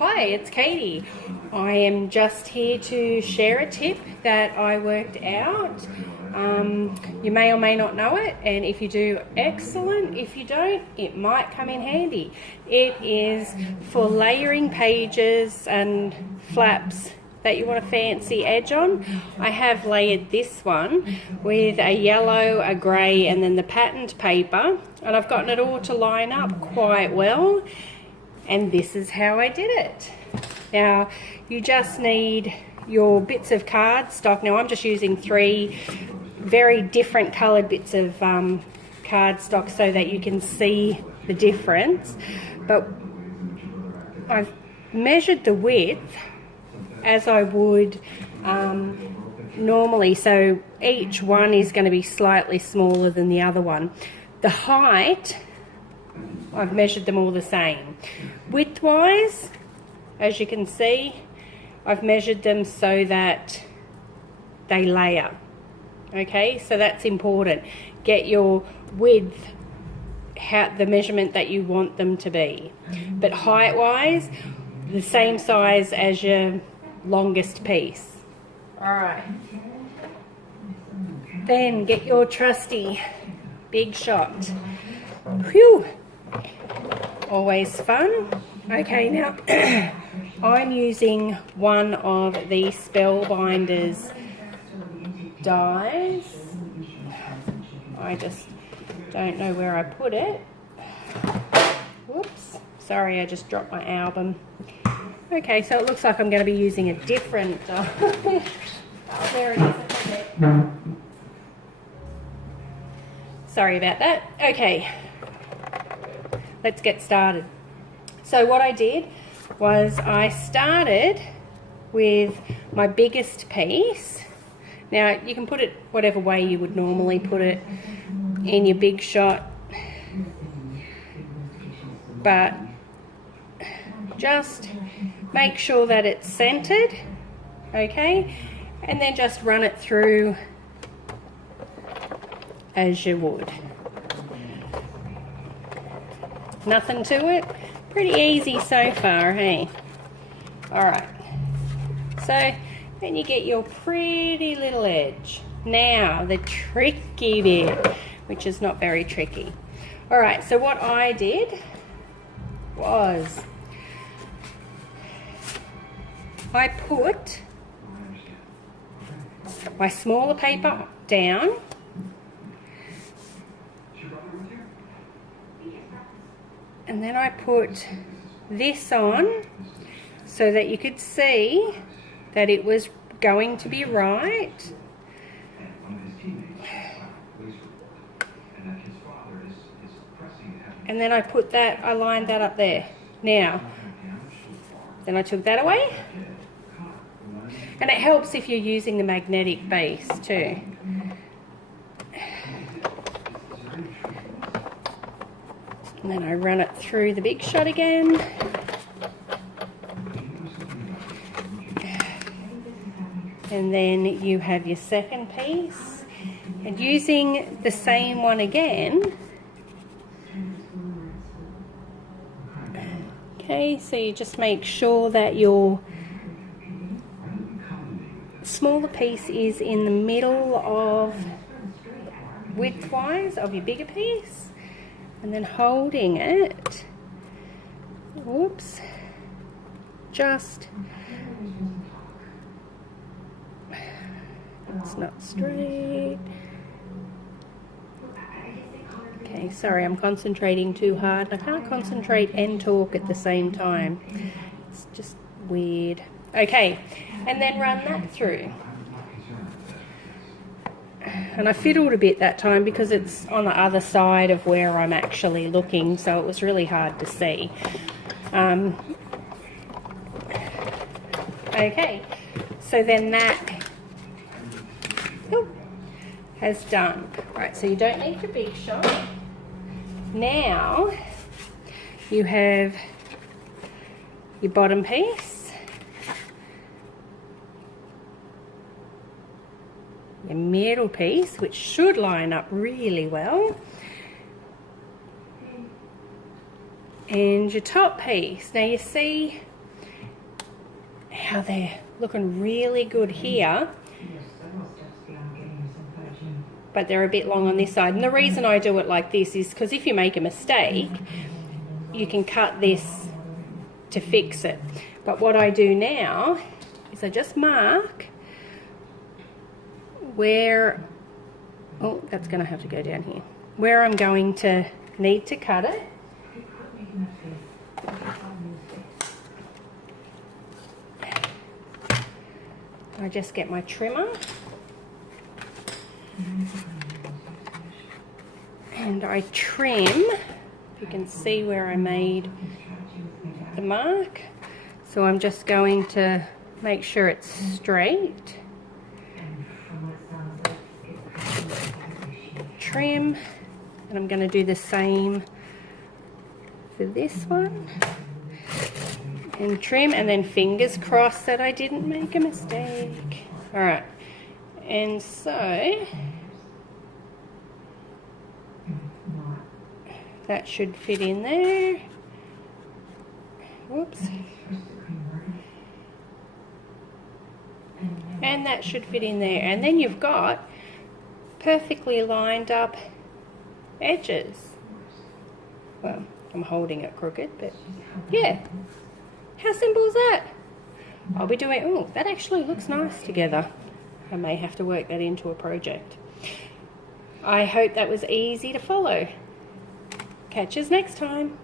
Hi, it's Katie. I am just here to share a tip that I worked out. You may or may not know it, and if you do, excellent. If you don't, it might come in handy. It is for layering pages and flaps that you want a fancy edge on. I have layered this one with a yellow, a grey, and then the patterned paper, and I've gotten it all to line up quite well. And this is how I did it. Now, you just need your bits of cardstock. Now, I'm just using 3 very different coloured bits of cardstock so that you can see the difference. But I've measured the width as I would normally. So each one is going to be slightly smaller than the other one. The height, I've measured them all the same. Width-wise, as you can see, I've measured them so that they layer. Okay, so that's important. Get your width, the measurement that you want them to be. But height-wise, the same size as your longest piece. All right. Then get your trusty Big Shot. Whew! Always fun. Okay, now I'm using one of the Spellbinders dies. I just don't know where I put it. Whoops. Sorry, I just dropped my album. Okay, so it looks like I'm going to be using a different oh, there it is. Okay. Sorry about that. Okay. Let's get started. So what I did was I started with my biggest piece. Now you can put it whatever way you would normally put it in your Big Shot, but just make sure that it's centered, okay, and then just run it through as you would. Nothing to it. Pretty easy so far, hey? Alright. So, then you get your pretty little edge. Now, the tricky bit, which is not very tricky. Alright, so what I did was I put my smaller paper down, and then I put this on so that you could see that it was going to be right. And then I put that, I lined that up there. Now, then I took that away. And it helps if you're using the magnetic base too. And then I run it through the Big Shot again. And then you have your second piece. And using the same one again. Okay, so you just make sure that your smaller piece is in the middle of width-wise of your bigger piece. And then holding it, whoops, just, it's not straight. Okay, sorry, I'm concentrating too hard. I can't concentrate and talk at the same time. It's just weird. Okay, and then run that through. And I fiddled a bit that time because it's on the other side of where I'm actually looking, so it was really hard to see. Okay, so then that has done. Right, so you don't need your Big Shot. Now you have your bottom piece, your middle piece, which should line up really well, and your top piece. Now you see how they're looking really good here, but they're a bit long on this side. And the reason I do it like this is because if you make a mistake, you can cut this to fix it. But what I do now is I just mark where, oh, that's going to have to go down here, where I'm going to need to cut it. I just get my trimmer and I trim. You can see where I made the mark. So I'm just going to make sure it's straight. Trim, and I'm going to do the same for this one. And trim, and then fingers crossed that I didn't make a mistake. All right, and so that should fit in there. Whoops. And that should fit in there. And then you've got perfectly lined up edges. Well, I'm holding it crooked, but yeah. How simple is that? I'll be doing, oh, that actually looks nice together. I may have to work that into a project. I hope that was easy to follow. Catch us next time.